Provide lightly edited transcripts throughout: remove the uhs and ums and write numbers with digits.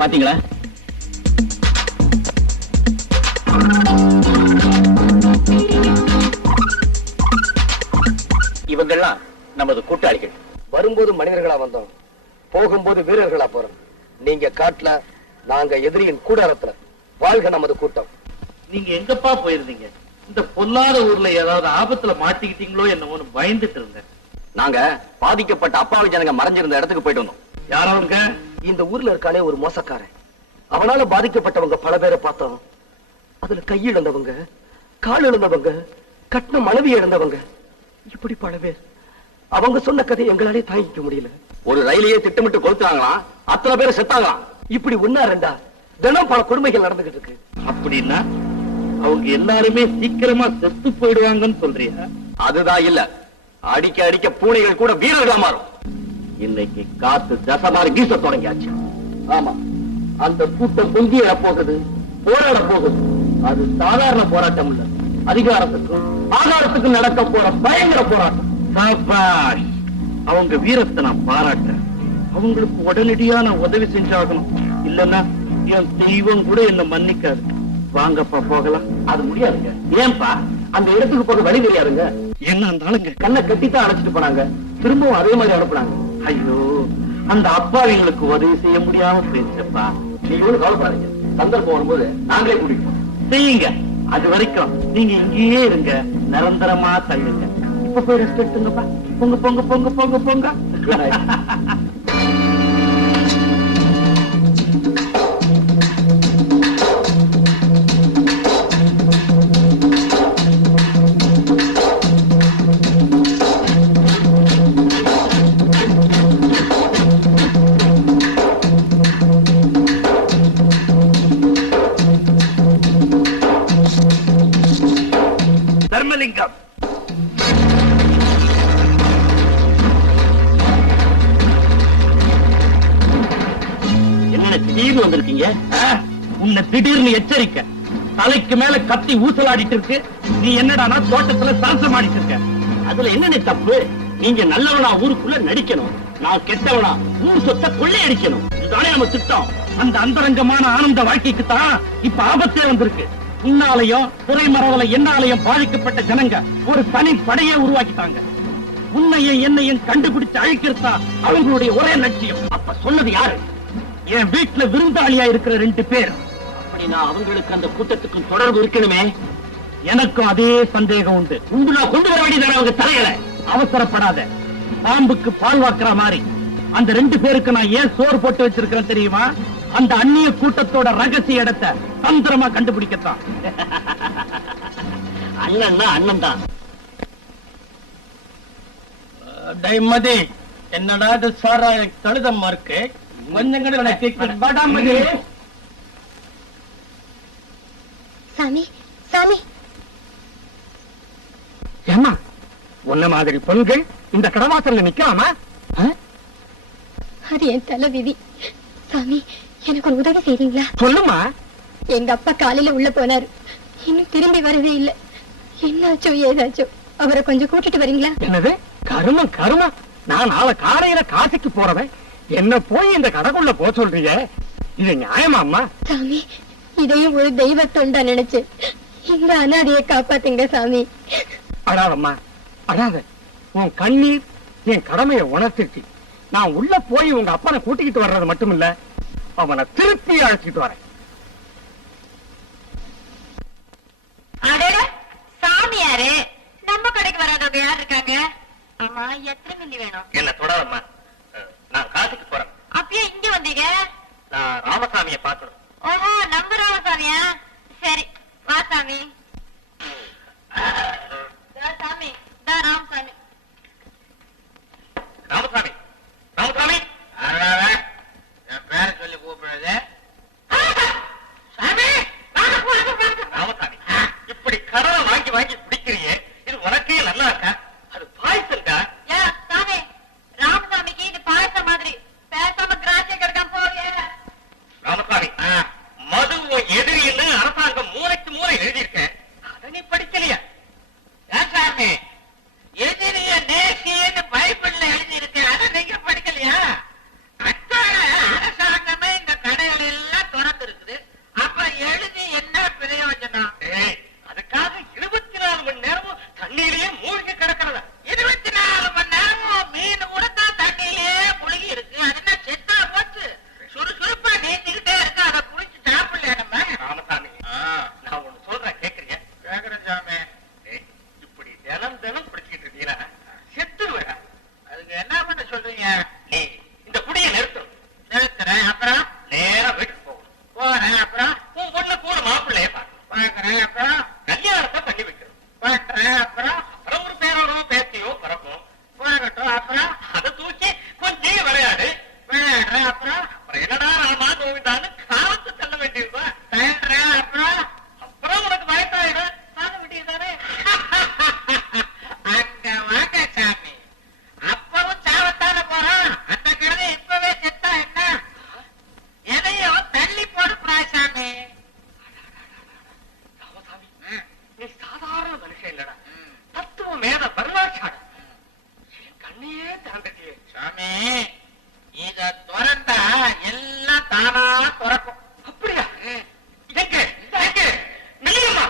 பாத்தீங்களா? இவங்கெல்லாம் நமது கூட்டாளிகள். வரும்போது மனிதர்களா வந்தோம், போகும்போது வீரர்களா போறோம். நீங்க காட்டுல, நாங்க எதிரியின் கூடாரத்துல. வாழ்க நமது கூட்டம். நீங்க எங்கப்பா போயிருந்தீங்க? இந்த பொல்லாத ஊர்ல ஏதாவது ஆபத்துல மாட்டிக்கிட்டீங்களோ என்னமோன்னு பயந்துட்டு இருந்தேன். நாங்க பாதிக்கப்பட்ட அப்பாவி ஜனங்க மறைஞ்சிருந்த இடத்துக்கு போயிட்டு வந்தோம். யாரவங்க? இந்த ஊர்ல இருக்கானே ஒரு மோசக்காரன், அவனால பாதிக்கப்பட்டவங்க பல பேரை பார்த்தோம். அதுல கையிழந்தவங்க, கால் இழந்தவங்க, கட்டின மனைவி இழந்தவங்க, இப்படி பல பேர். அவங்க சொன்ன கதை எங்களாலே தாங்கிக்க முடியல. ஒரு ரயிலையே திட்டமிட்டு கொளுத்தாங்களாம், அத்தனை பேர் செத்தாங்களாம். இப்படி ஒன்னா ரெண்டா தினம் பல கொடுமைகள் நடந்துகிட்டு இருக்கு. அப்படின்னா அவங்க எல்லாருமே சீக்கிரமா செத்து போயிடுவாங்கன்னு சொல்றியா? அதுதான் இல்ல, அடிக்க அடிக்க பூனைகள் கூட வீரர்களா மாறும். இன்னைக்கு காத்து தசமாறு வீச தொடங்கியாச்சு. ஆமா, அந்த கூட்டம் பொங்கி போகுது, போராட போகுது. அது சாதாரண போராட்டம் இல்ல, அதிகாரத்துக்கும் ஆதாரத்துக்கும் நடக்க போற பயங்கர போராட்டம். சபாஷ்! அவங்க வீரத்தை நான் பாராட்டேன். அவங்களுக்கு உடனடியான உதவி செஞ்சாகணும். இல்லன்னா என் தெய்வம் கூட என்ன மன்னிக்காது. வாங்கப்பா போகலாம். அது முடியாதுங்க. ஏன்பா? அந்த இடத்துக்கு போக வழி தெரியாதுங்க. என்ன இருந்தாலும் கண்ணை கட்டித்தான் அழைச்சிட்டு போனாங்க, திரும்பவும் அதே மாதிரி அனுப்புனாங்க. ஐயோ, அந்த அப்பாவிங்களுக்கு உதவி செய்ய முடியாம போயிடுச்சப்பா. நீங்க ஒண்ணு கவலைப்பாருங்க, சந்தர்ப்பம் வரும்போது நாங்களே கூட்டிட்டு போறோம். செய்யுங்க. அது வரைக்கும் நீங்க இங்கேயே இருங்க, நிரந்தரமா தள்ளுங்க. இப்ப போய் ரெஸ்ட் எடுத்துங்கப்பா. பொங்க பொங்க பொங்க பொங்க பொங்க. தர்மலிங்கம், என்ன திடீர்னு வந்திருக்கீங்க? உன்னை திடீர்னு எச்சரிக்கை. தலைக்கு மேல கத்தி ஊசலாடிட்டு இருக்கு. நீ என்னடானா தோட்டத்துல சாசமாடிட்டு இருக்க. அதுல என்ன தப்பு? நீங்க நல்லவனா ஊருக்குள்ள நடிக்கணும், நான் கெட்டவனா ஊர் சொத்தை கொள்ளையடிக்கணும். இதுதானே நம்ம திட்டம். அந்த அந்தரங்கமான ஆனந்த வாழ்க்கைக்கு தான் இப்ப ஆபத்தே வந்திருக்கு. உன்னாலையும் துறைமரவல என்னாலையும் பாதிக்கப்பட்ட ஜனங்க ஒரு தனி படையை உருவாக்கிட்டாங்க. உன்னையும் என்னையும் கண்டுபிடிச்சு அழிக்கிறதா அவங்களுடைய ஒரே லட்சியம். அப்ப சொன்னது யாரு? என் வீட்டுல விருந்தாளியா இருக்கிற 2 பேர். அப்படின்னா அவங்களுக்கு அந்த கூட்டத்துக்கும் தொடர்பு இருக்கணுமே. எனக்கும் அதே சந்தேகம் உண்டு. உங்களை கொண்டு வர வேண்டியதான அவங்க தலைகளை. அவசரப்படாத. பாம்புக்கு பால் வாக்குற மாதிரி அந்த 2 பேருக்கு நான் ஏன் சோறு போட்டு வச்சிருக்கிறேன் தெரியுமா? அந்த அந்நிய கூட்டத்தோட ரகசிய இடத்தை தந்திரமா கண்டுபிடிக்கத்தான். அண்ணன்னா அண்ணன் தான். டைமதி, என்னடா இது சாரா கழுதம்மா இருக்கு. கொஞ்சம் கூட சாமி, சாமி. ஏமா உன்ன மாதிரி பெண்கள் இந்த கடவாசல்ல நிக்கலாமா? அது என் தலை விதி. சாமி, எனக்கு ஒரு உதவி செய்றீங்களா? சொல்லுமா. எங்க அப்பா காலையில உள்ள போனாரு, இன்னும் திரும்பி வரவே இல்லை. என்னாச்சோ ஏதாச்சோ, அவரை கொஞ்சம் கூட்டிட்டு வரீங்களா? என்னது கருமம் கருமம்? நான் நாளை காலையில காசிக்கு போறவன் என்ன போய் இந்த கடைக்குள்ள போ சொல்றீங்க? இது நியாயமா அம்மா? சாமி, இதையும் ஒரு தெய்வ தொண்டா நினைச்சு இந்த அனாதையை காப்பாத்துங்க சாமி. அடாதம்மா அடாத. உன் கண்ணீர் என் கடமையை உணர்த்திச்சு. நான் உள்ள போய் உங்க அப்பனை கூட்டிக்கிட்டு வர்றது மட்டும் இல்ல, அவனை திருப்பி அழைச்சிட்டு வரேன். சாமியாரு, நம்ம கடைக்கு வராதவங்க யார் இருக்காங்க? ஆமா, எத்தனை மில்லி வேணும்? என்ன தொடாதம்மா, நான் காசிக்கு போறேன். அப்பயே இங்க வந்தீங்க? நான் ராமசாமியை பார்க்கணும். ஓஹோ, நம்ம ராமசாமியா? சரி, வா சாமி. சாமி, ராமசாமி. ராமசாமி, ராமசாமி, என் பேரை சொல்லி கூப்பிடுறது. ராமசாமி, இப்படி கடலை வாங்கி வாங்கி குடிக்கிறியே, இது உனக்கே நல்லா இருக்கா? அது பாய்சல்டா. சாமி, ராமசாமிக்கு இது பாயசம் மாதிரி. பேசாம கிராசிய கிடைக்காம போறிய. ராமசாமி, மது எதிரின்னு அரசாங்கம் மூளைக்கு மூளை எழுதியிருக்கேன். தானா திறக்கும். அப்படியா? எங்க எங்க நில்லுமா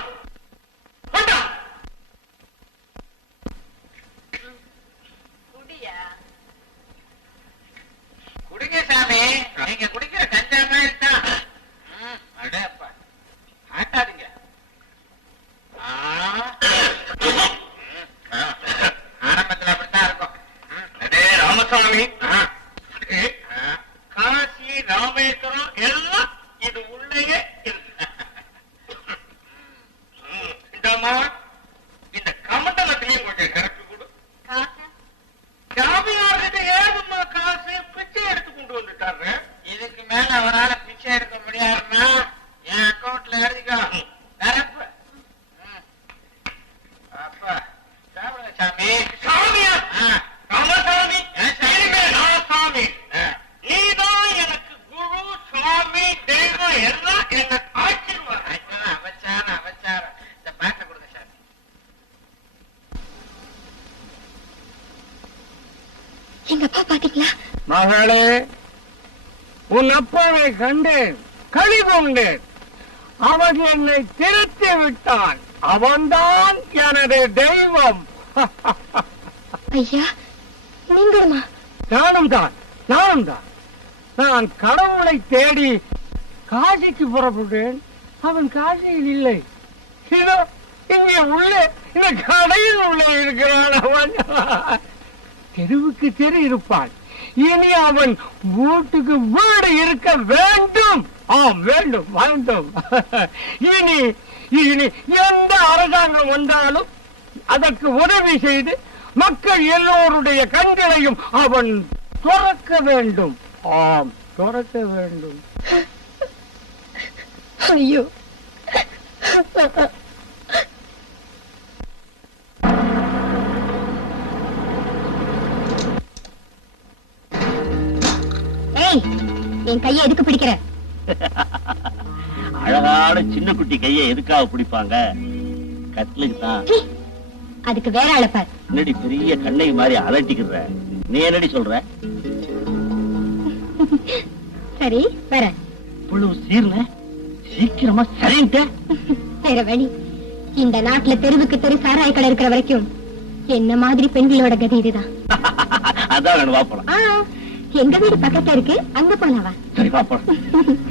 கொண்டா. குடிங்க சாமி, நீங்க குடிக்கிற கஞ்சா மாதிரி தான். அடேப்பா ஆட்டாதீங்க. ஆரம்பத்துல அப்படித்தான் இருக்கும். அடே ராமசாமி, காசி ராமேஸ்வரம் எல்லாம் இது உள்ளேயே இருக்கு. இந்தம்மா இந்த கமண்டலத்திலையும் கொஞ்சம் கரெக்ட் கொடு. ஜாமியார்கிட்ட ஏதும்மா காசு பிச்சை எடுத்து கொண்டு வந்துட்டாரு. இதுக்கு மேல அவரால் பிச்சை எடுக்க முடியாதுன்னா என் அக்கௌண்ட்ல எழுதிக்கோ. நிரப்பு. அப்பா சாப்பிடுங்க சாமி. சாமியா? ராமசாமி, ராமசாமி, நீதான் எனக்கு குரு, சுவாமி, தெய்வம் எல்லாம் என்ன ஆச்சரியம். அவச்சாரம் அவச்சாரம். இந்த பாட்டை கொடுங்க சாமி. எங்க அப்பா பாத்தீங்களா? மகளே, உன் அப்பாவை கண்டேன், களி கொண்டேன். அவன் என்னை திருத்தி விட்டான். அவன்தான் எனது தெய்வம். ஐயா, நீங்களுமா? நானும் தான். நான் கடவுளை தேடி காசிக்கு புறப்பட்டேன். அவன் காசியில் இல்லை. இதோ இங்கே உள்ளே இந்த கடையில் உள்ளே இருக்கிறான். அவன் தெருவுக்கு தெரு இருப்பான். இனி அவன் வீட்டுக்கு வீடு இருக்க வேண்டும். ஆம், வேண்டும் வேண்டும். இனி இனி எந்த அரசாங்கம் வந்தாலும் அதற்கு உதவி செய்து மக்கள் எல்லோருடைய கண்களையும் அவன் துறக்க வேண்டும். ஆம், துறக்க வேண்டும். ஐயோ, ஏய், என் கையை எதுக்கு பிடிக்கிற? அழகான சின்ன குட்டி கையை எதுக்காக பிடிப்பாங்க? கட்லுக்கு தான். சீ, அதுக்கு வேற ஆளை பார். என்னடி பெரிய கண்ணை மாதிரி அலட்டிக்கிற? நீ என்னடி சொல்ற? சரி, வர. இவ்வளவு சீர்ல சீக்கிரமா சரின்ட்ட. வேற வழி. இந்த நாட்டுல தெருவுக்கு தெரு சாராய கடை இருக்கிற வரைக்கும் என்ன மாதிரி பெண்களோட கதி இதுதான். அதான் வேணும், வா போலாம். எங்க வீடு பக்கத்துல இருக்கு, அங்க போனவா? சரி, வா போலாம்.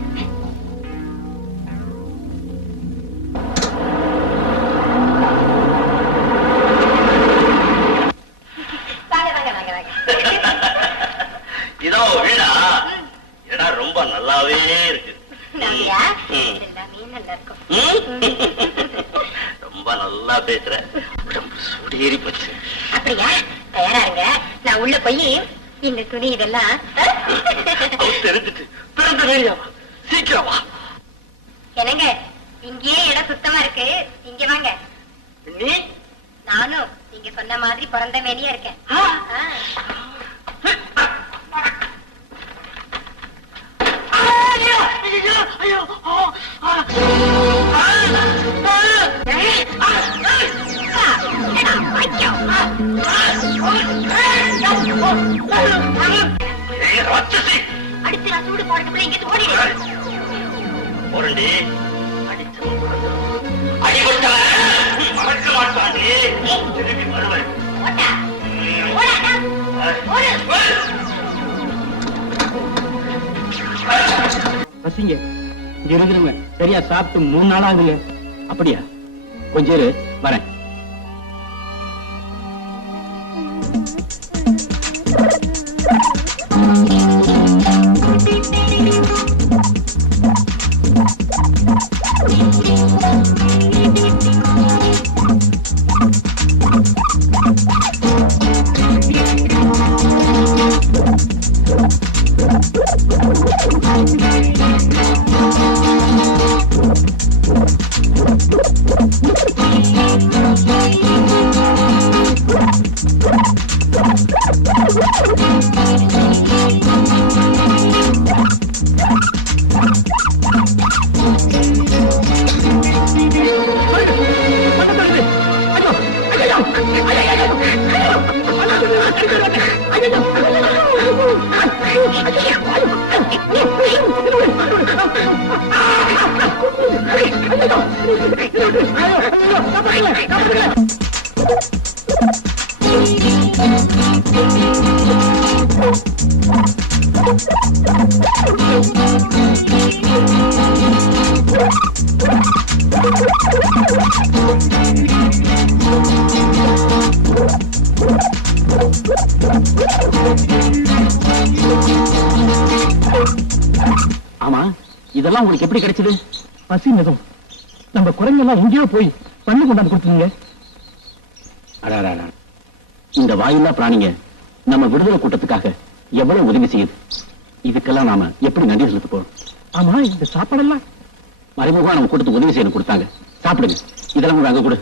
இதோ வீடா? இடம் ரொம்ப நல்லாவே இருக்கு. ரொம்ப நல்லா பேசுற. சூடேறி போச்சு. அப்படியா? தயாரா இருங்க, நான் உள்ள போய் இந்த துணி இதெல்லாம் தெரிஞ்சுட்டு பிறந்த வேலையாவா? சீக்கிரம் வா. என்னங்க, இங்கேயே இடம் சுத்தமா இருக்கு, இங்க வாங்க. நீ? நானும் நீங்க சொன்ன மாதிரி பிறந்த மேனியா இருக்கேன். அடுத்து நான் சூடு போடுறதுக்குள்ள எங்கிட்டு ஓடிடு. போரண்டி, அடிபட்டவன் மறக்க மாட்டானே. திரும்பி வருவன். பசிங்க, இங்க இருந்துருங்க. சரியா சாப்பிட்டு 3 நாள் ஆகுங்க. அப்படியா? கொஞ்சம் இரு, வரேன். ஐயோ இதெல்லாம் உங்களுக்கு எப்படி கிடைச்சது? பசி மிதம். நம்ம குரங்கெல்லாம் எங்கேயோ போய் பண்ணி கொண்டாந்து கொடுத்தீங்க. இந்த வாயில்லா பிராணிங்க நம்ம விடுதலை கூட்டத்துக்காக எவ்வளவு உதவி செய்யுது. இதுக்கெல்லாம் நாம எப்படி நன்றி செலுத்த போறோம்? ஆமா, இந்த சாப்பாடெல்லாம் மறைமுகமா நம்ம கூட்டத்துக்கு உதவி செய்யணும் கொடுத்தாங்க. சாப்பிடுங்க. இதெல்லாம் கூட அங்க கொடு.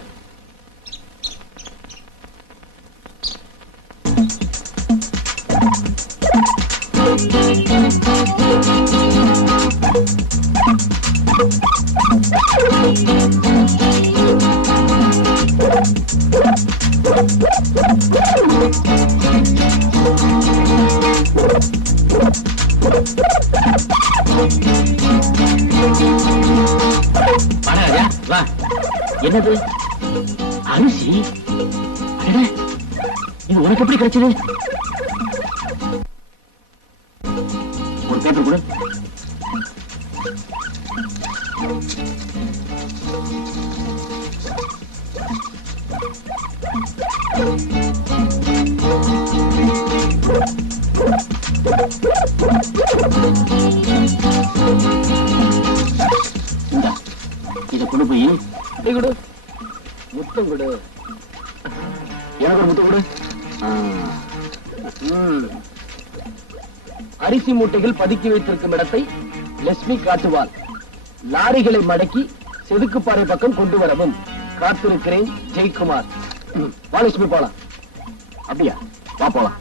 வா. என்னது? அரிசி? அடடே, இது உனக்கு எப்படி கிடைச்சது? ஒரு பேப்பர் கொடு. இதை கொண்டு போய் கொடு, முத்தம் கொடு. எனக்கு ஒரு முத்தம் கொடு. அரிசி மூட்டைகள் பதுக்கி வைத்திருக்கும் இடத்தை லட்சுமி காட்டுவாள். லாரிகளை மடக்கி செதுக்குப்பாறை பக்கம் கொண்டு வரவும். காத்திருக்கிறேன், ஜெயக்குமார். வா லட்சுமி, போலாம். அப்படியா? வா போலாம்.